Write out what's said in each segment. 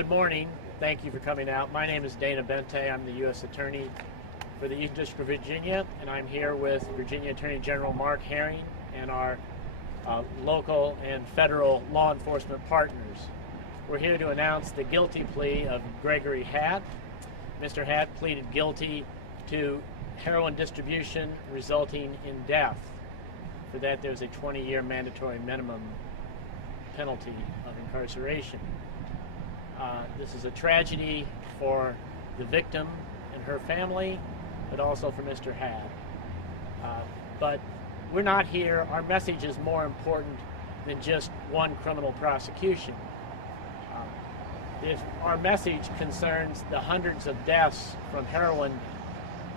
Good morning. Thank you for coming out. My name is Dana Bente. I'm the U.S. Attorney for the Eastern District of Virginia, and I'm here with Virginia Attorney General Mark Herring and our local and federal law enforcement partners. We're here to announce the guilty plea of Gregory Hatt. Mr. Hatt pleaded guilty to heroin distribution resulting in death. For that, there's a 20-year mandatory minimum penalty of incarceration. This is a tragedy for the victim and her family, but also for Mr. Hatt. But we're not here. Our message is more important than just one criminal prosecution. Our message concerns the hundreds of deaths from heroin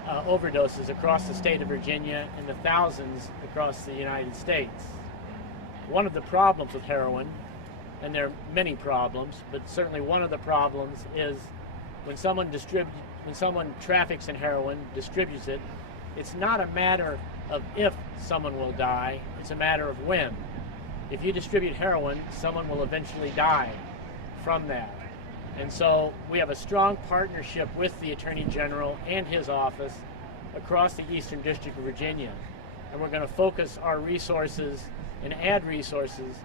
overdoses across the state of Virginia and the thousands across the United States. One of the problems with heroin, and there are many problems, but certainly one of the problems is when someone traffics in heroin, distributes it, it's not a matter of if someone will die, it's a matter of when. If you distribute heroin, someone will eventually die from that. And so we have a strong partnership with the Attorney General and his office across the Eastern District of Virginia. And we're going to focus our resources and add resources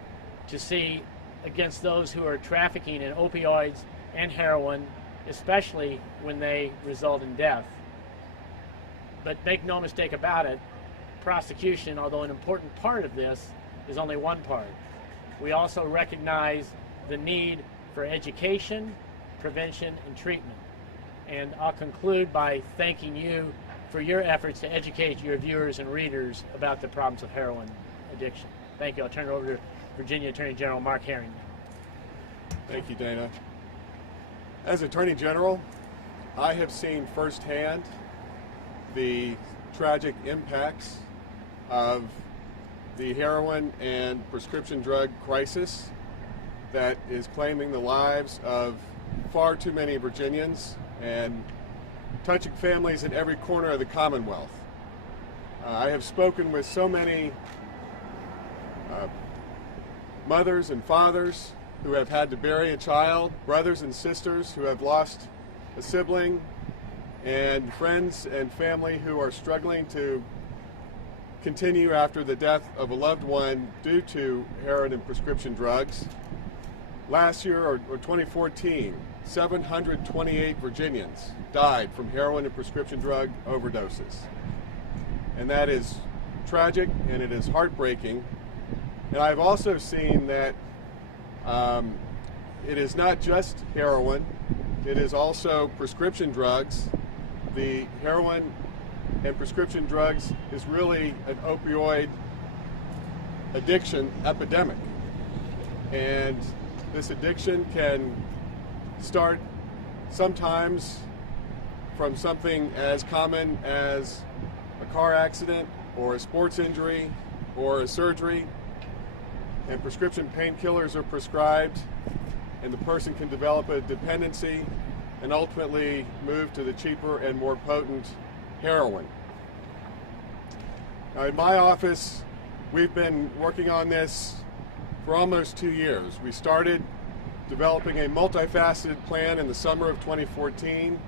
to see against those who are trafficking in opioids and heroin, especially when they result in death. But make no mistake about it, prosecution, although an important part of this, is only one part. We also recognize the need for education, prevention, and treatment. And I'll conclude by thanking you for your efforts to educate your viewers and readers about the problems of heroin addiction. Thank you. I'll turn it over to Virginia Attorney General Mark Herring. Thank you, Dana. As Attorney General, I have seen firsthand the tragic impacts of the heroin and prescription drug crisis that is claiming the lives of far too many Virginians and touching families in every corner of the Commonwealth. I have spoken with so many mothers and fathers who have had to bury a child, brothers and sisters who have lost a sibling, and friends and family who are struggling to continue after the death of a loved one due to heroin and prescription drugs. Last year, or 2014, 728 Virginians died from heroin and prescription drug overdoses. And that is tragic and it is heartbreaking. And I've also seen that it is not just heroin, it is also prescription drugs. The heroin and prescription drugs is really an opioid addiction epidemic. And this addiction can start sometimes from something as common as a car accident or a sports injury or a surgery, and prescription painkillers are prescribed, and the person can develop a dependency and ultimately move to the cheaper and more potent heroin. Now, in my office, we've been working on this for almost 2 years. We started developing a multifaceted plan in the summer of 2014.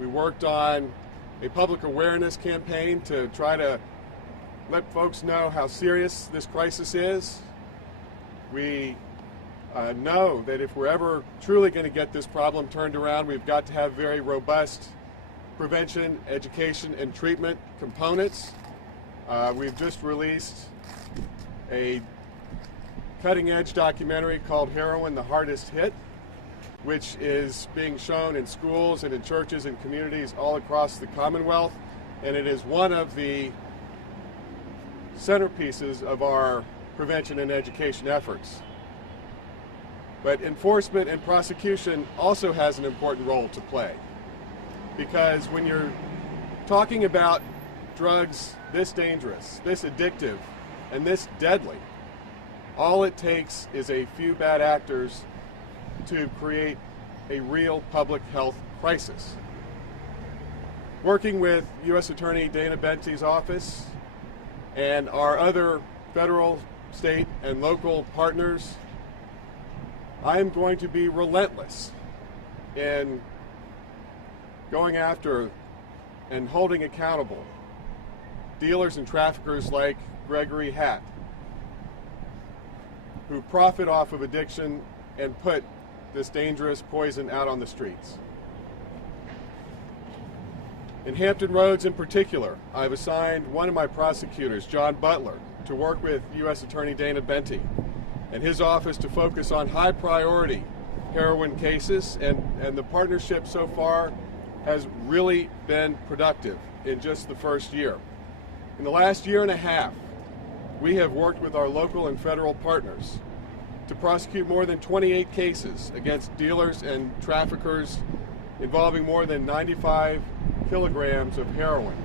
We worked on a public awareness campaign to try to let folks know how serious this crisis is. We know that if we're ever truly going to get this problem turned around, we've got to have very robust prevention, education, and treatment components. We've just released a cutting-edge documentary called Heroin, the Hardest Hit, which is being shown in schools and in churches and communities all across the Commonwealth, and it is one of the centerpieces of our prevention and education efforts. But enforcement and prosecution also has an important role to play, because when you're talking about drugs this dangerous, this addictive, and this deadly, all it takes is a few bad actors to create a real public health crisis. Working with U.S. Attorney Dana Bente's office and our other federal, state, and local partners, I am going to be relentless in going after and holding accountable dealers and traffickers like Gregory Hatt, who profit off of addiction and put this dangerous poison out on the streets. In Hampton Roads in particular, I've assigned one of my prosecutors, John Butler, to work with U.S. Attorney Dana Benty and his office to focus on high priority heroin cases, and the partnership so far has really been productive in just the first year. In the last year and a half, we have worked with our local and federal partners to prosecute more than 28 cases against dealers and traffickers involving more than 95 kilograms of heroin.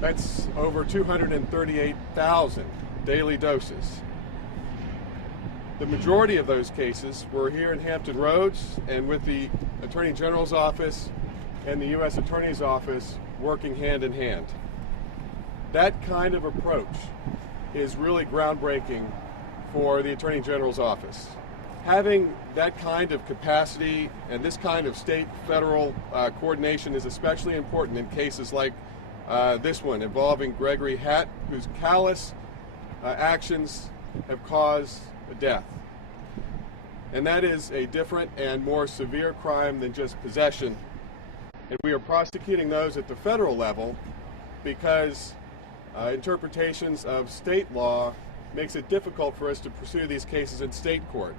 That's over 238,000 daily doses. The majority of those cases were here in Hampton Roads, and with the Attorney General's office and the U.S. Attorney's office working hand in hand. That kind of approach is really groundbreaking for the Attorney General's office. Having that kind of capacity and this kind of state-federal coordination is especially important in cases like this one involving Gregory Hatt, whose callous actions have caused a death. And that is a different and more severe crime than just possession. And we are prosecuting those at the federal level because interpretations of state law makes it difficult for us to pursue these cases in state court.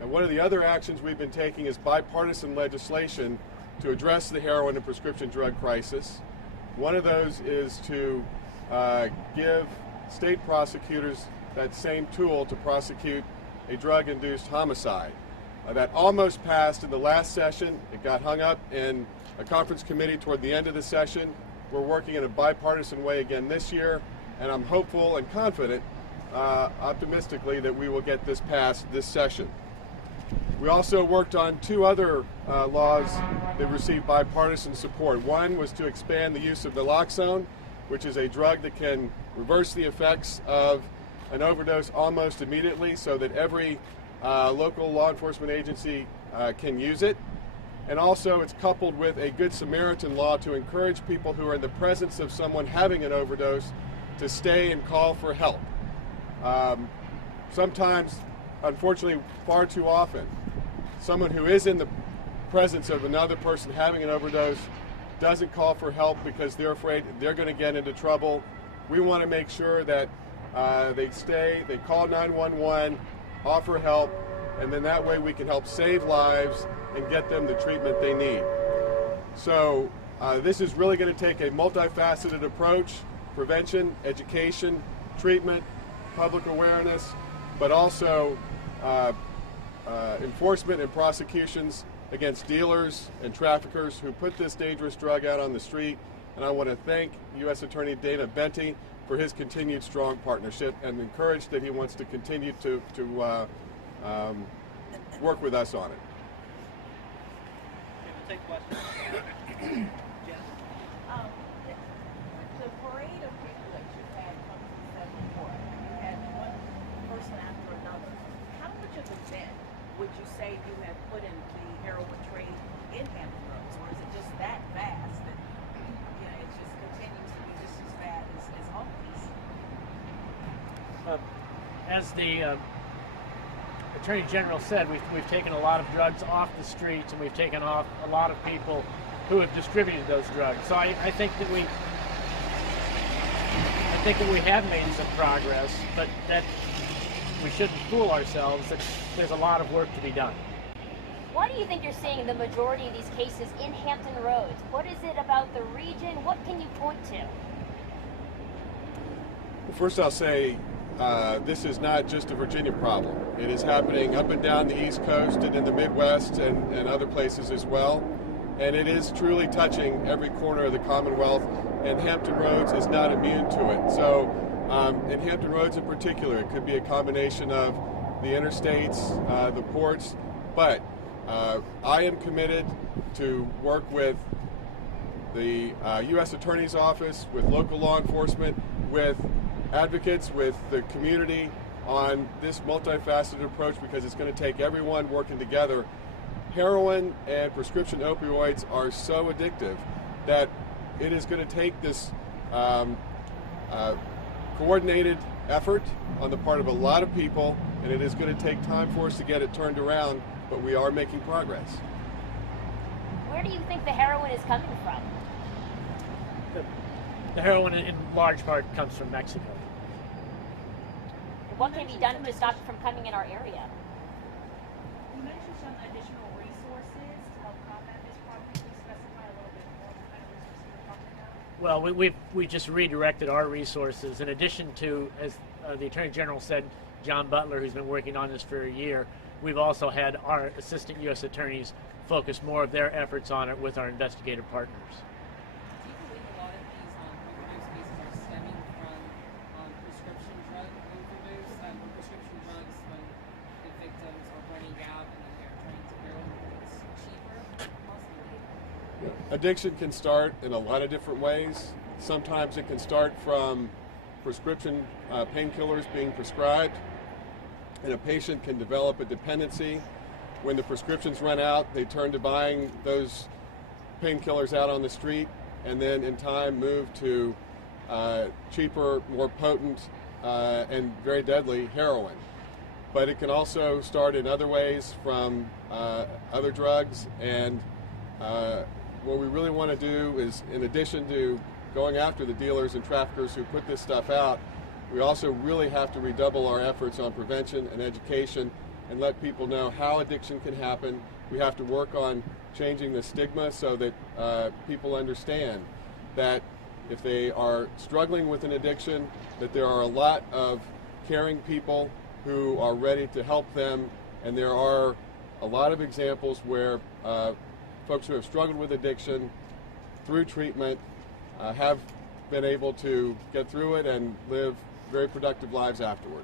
And one of the other actions we've been taking is bipartisan legislation to address the heroin and prescription drug crisis. One of those is to give state prosecutors that same tool to prosecute a drug-induced homicide. That almost passed in the last session. It got hung up in a conference committee toward the end of the session. We're working in a bipartisan way again this year, and I'm hopeful and confident, optimistically, that we will get this passed this session. We also worked on two other laws that received bipartisan support. One was to expand the use of naloxone, which is a drug that can reverse the effects of an overdose almost immediately, so that every local law enforcement agency can use it. And also it's coupled with a Good Samaritan law to encourage people who are in the presence of someone having an overdose to stay and call for help. Sometimes, unfortunately, far too often, someone who is in the presence of another person having an overdose doesn't call for help because they're afraid they're going to get into trouble. We want to make sure that they call 911, offer help, and then that way we can help save lives and get them the treatment they need. So this is really going to take a multifaceted approach: prevention, education, treatment, public awareness, but also enforcement and prosecutions against dealers and traffickers who put this dangerous drug out on the street. And I want to thank U.S. Attorney Dana Benty for his continued strong partnership, and encourage that he wants to continue to work with us on it. Take questions. The parade of people that you had come to 74, you had one person after another. How much of an event would you say you have put in the heroin trade in Hampton Roads, or is it just that vast that it just continues to be just as bad as always? As the Attorney General said, we've taken a lot of drugs off the streets, and we've taken off a lot of people who have distributed those drugs. So I think that we have made some progress, but that we shouldn't fool ourselves that there's a lot of work to be done. Why do you think you're seeing the majority of these cases in Hampton Roads? What is it about the region? What can you point to? Well, first I'll say this is not just a Virginia problem. It is happening up and down the East Coast and in the Midwest and other places as well. And it is truly touching every corner of the Commonwealth, and Hampton Roads is not immune to it. So in Hampton Roads in particular, it could be a combination of the interstates, the ports, but I am committed to work with the U.S. Attorney's Office, with local law enforcement, with advocates, with the community on this multifaceted approach, because it's going to take everyone working together. heroin and prescription opioids are so addictive that it is going to take this coordinated effort on the part of a lot of people, and it is going to take time for us to get it turned around, but we are making progress. Where do you think the heroin is coming from? The heroin in large part comes from Mexico. What can be done to stop it from coming in our area? You mentioned some additional resources to help combat this problem. Can you specify a little bit more what kind of resources you're talking about? Well, we just redirected our resources. In addition to, as the Attorney General said, John Butler, who's been working on this for a year, we've also had our assistant U.S. attorneys focus more of their efforts on it with our investigative partners. Do you believe a lot of these overdose cases are stemming from prescription drug overdose? Prescription drugs, when the victims are running out and then they're turning to heroin because it's cheaper, possibly? Addiction can start in a lot of different ways. Sometimes it can start from prescription painkillers being prescribed, and a patient can develop a dependency. When the prescriptions run out, they turn to buying those painkillers out on the street, and then in time move to cheaper, more potent, and very deadly heroin. But it can also start in other ways from other drugs, and what we really want to do is, in addition to going after the dealers and traffickers who put this stuff out, we also really have to redouble our efforts on prevention and education and let people know how addiction can happen. We have to work on changing the stigma so that people understand that if they are struggling with an addiction, that there are a lot of caring people who are ready to help them, and there are a lot of examples where folks who have struggled with addiction through treatment have been able to get through it and live very productive lives afterward.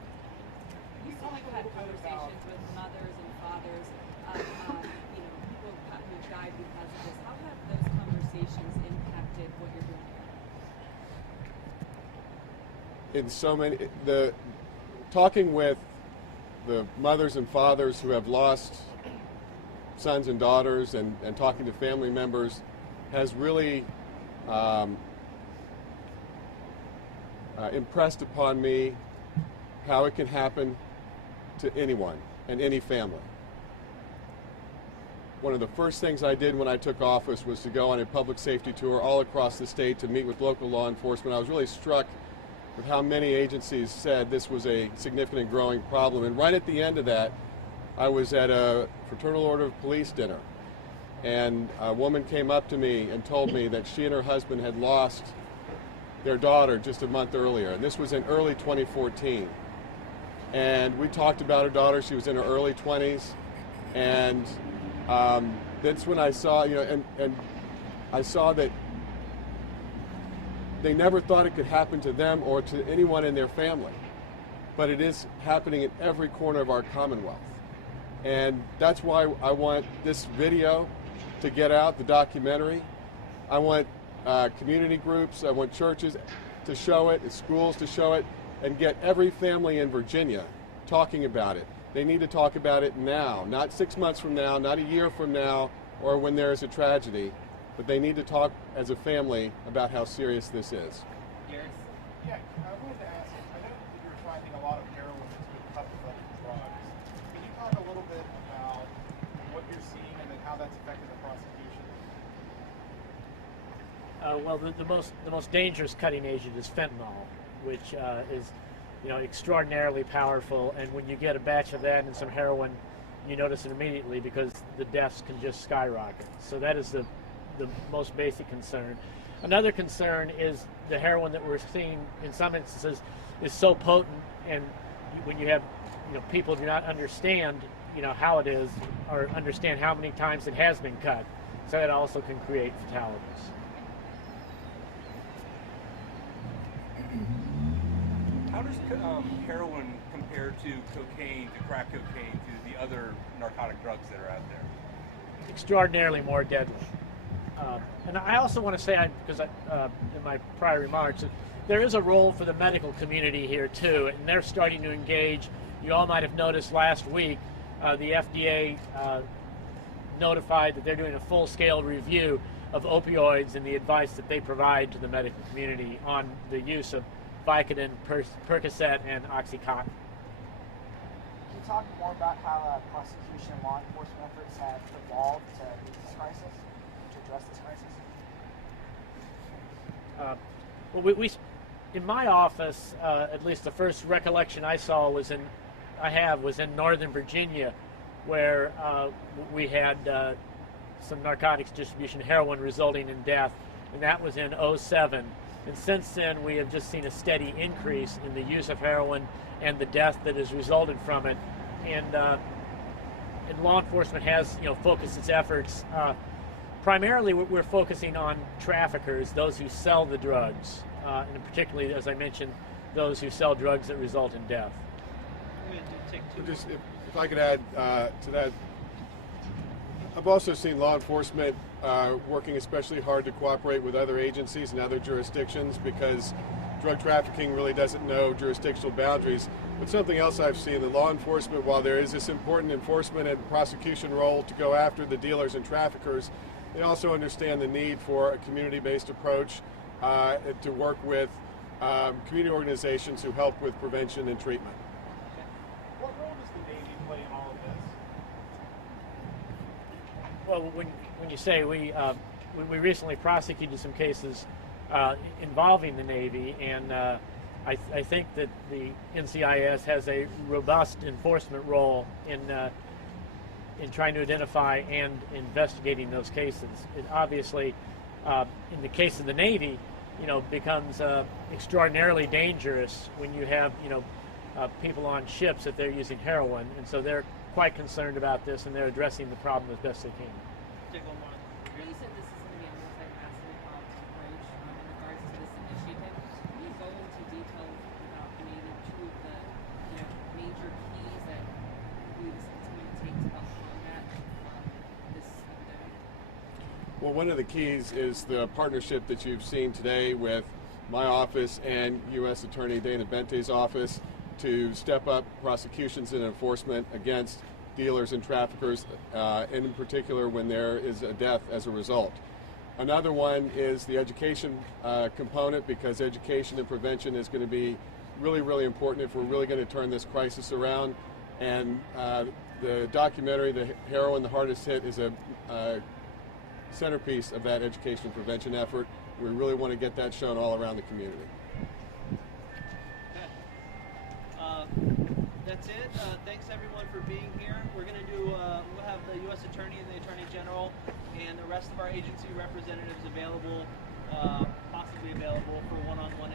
You saw like had conversations with mothers and fathers of people who died because of this. How have those conversations impacted what you're doing? In so many, talking with the mothers and fathers who have lost sons and daughters, and talking to family members has really impressed upon me how it can happen to anyone and any family. One of the first things I did when I took office was to go on a public safety tour all across the state to meet with local law enforcement. I was really struck with how many agencies said this was a significant and growing problem. And right at the end of that, I was at a Fraternal Order of Police dinner, and a woman came up to me and told me that she and her husband had lost their daughter just a month earlier, and this was in early 2014. And we talked about her daughter. She was in her early 20s, and that's when I saw, and I saw that they never thought it could happen to them or to anyone in their family, but it is happening in every corner of our Commonwealth. And that's why I want this video to get out, the documentary. I want community groups, I want churches to show it, schools to show it, and get every family in Virginia talking about it. They need to talk about it now, not 6 months from now, not a year from now, or when there is a tragedy, but they need to talk as a family about how serious this is. Yours? Yeah, I wanted to ask, I know that you're finding a lot of heroin into a couple of other drugs. Can you talk a little bit about what you're seeing and then how that's affected the prosecution? Well, the most dangerous cutting agent is fentanyl, which is extraordinarily powerful. And when you get a batch of that and some heroin, you notice it immediately because the deaths can just skyrocket. So that is the most basic concern. Another concern is the heroin that we're seeing in some instances is so potent, and when you have people do not understand how it is or understand how many times it has been cut, so that also can create fatalities. How does heroin compare to cocaine, to crack cocaine, to the other narcotic drugs that are out there? Extraordinarily more deadly. And I also want to say, because in my prior remarks, that there is a role for the medical community here too, and they're starting to engage. You all might have noticed last week, the FDA notified that they're doing a full-scale review of opioids and the advice that they provide to the medical community on the use of Vicodin, Percocet, and Oxycontin. Can you talk more about how prosecution and law enforcement efforts have evolved to meet this crisis, to address this crisis? Well, we in my office, at least the first recollection I saw was in Northern Virginia, where we had some narcotics distribution, heroin resulting in death, and that was in '07. And since then, we have just seen a steady increase in the use of heroin and the death that has resulted from it. And law enforcement has, focused its efforts. Primarily, we're focusing on traffickers, those who sell the drugs, and particularly, as I mentioned, those who sell drugs that result in death. Just if I could add to that, I've also seen law enforcement working especially hard to cooperate with other agencies and other jurisdictions, because drug trafficking really doesn't know jurisdictional boundaries. But something else I've seen, the law enforcement, while there is this important enforcement and prosecution role to go after the dealers and traffickers, they also understand the need for a community-based approach to work with community organizations who help with prevention and treatment. What role does the Navy play in all of this? Well, when you say when we recently prosecuted some cases involving the Navy, and I think that the NCIS has a robust enforcement role in trying to identify and investigating those cases. It obviously, in the case of the Navy, becomes extraordinarily dangerous when you have people on ships that they're using heroin, and so they're quite concerned about this, and they're addressing the problem as best they can. You said this is going to be a multifaceted approach in regards to this initiative. Can you go into detail about maybe two of the major keys that it's going to take to help combat this epidemic? Well, one of the keys is the partnership that you've seen today with my office and U.S. Attorney Dana Bente's office to step up prosecutions and enforcement against dealers and traffickers, and in particular when there is a death as a result. Another one is the education component, because education and prevention is going to be really, really important if we're really going to turn this crisis around. And the documentary, The Heroin, the Hardest Hit, is a centerpiece of that education and prevention effort. We really want to get that shown all around the community. That's it. Thanks everyone for being here. We're going to do, we'll have the U.S. Attorney and the Attorney General and the rest of our agency representatives available, possibly available for one-on-one